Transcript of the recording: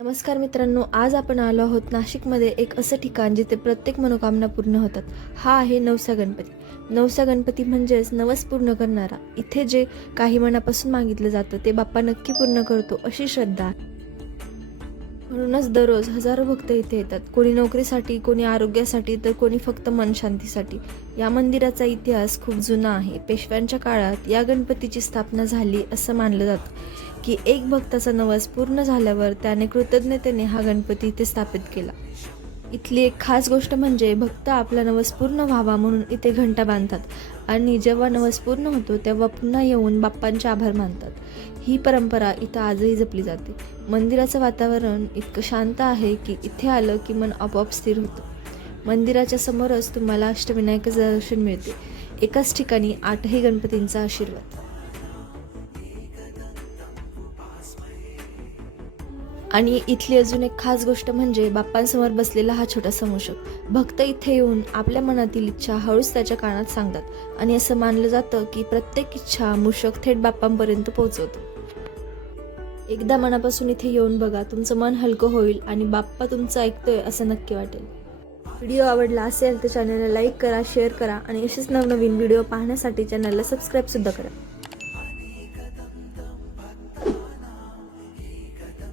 नमस्कार मित्रांनो, आज आपण आलो आहोत नाशिकमध्ये एक असं ठिकाण जिथे प्रत्येक मनोकामना पूर्ण होतात. हा आहे नवसा गणपती. नवसा गणपती म्हणजेच नवस पूर्ण करणारा. इथे जे काही मनापासून मागितलं जातं ते बाप्पा नक्की पूर्ण करतो अशी श्रद्धा आहे. म्हणूनच दररोज हजारो भक्त इथे येतात. कोणी नोकरीसाठी, कोणी आरोग्यासाठी, तर कोणी फक्त मनशांतीसाठी. या मंदिराचा इतिहास खूप जुना आहे. पेशव्यांच्या काळात या गणपतीची स्थापना झाली असं मानलं जातं की एक भक्ताचा नवस पूर्ण झाल्यावर त्याने कृतज्ञतेने हा गणपती इथे स्थापित केला. इथली एक खास गोष्ट म्हणजे भक्त आपला नवस पूर्ण व्हावा म्हणून इथे घंटा बांधतात आणि जेव्हा नवस पूर्ण होतो तेव्हा पुन्हा येऊन बाप्पांचे आभार मानतात. ही परंपरा इथं आजही जपली जाते. मंदिराचं वातावरण इतकं शांत आहे की इथे आलं की मन आपोआप स्थिर होतं. मंदिराच्या समोरच तुम्हाला अष्टविनायकाचं दर्शन मिळते. एकाच ठिकाणी 8ही गणपतींचा आशीर्वाद. आणि इथली अजून एक खास गोष्ट म्हणजे बाप्पांसमोर बसलेला हा छोटासा मूषक. भक्त इथे येऊन आपल्या मनातील इच्छा हळूच त्याच्या कानात सांगतात आणि असं मानलं जातं की प्रत्येक इच्छा मूषक थेट बाप्पांपर्यंत पोहोचवतो. एकदा मनापासून इथे येऊन बघा, तुमचं मन हलकं होईल आणि बाप्पा तुमचं ऐकतोय असं नक्की वाटेल. व्हिडिओ आवडला असेल तर चॅनलला लाईक करा, शेअर करा आणि असेच नवनवीन व्हिडिओ पाहण्यासाठी चॅनलला सबस्क्राईब सुद्धा करा.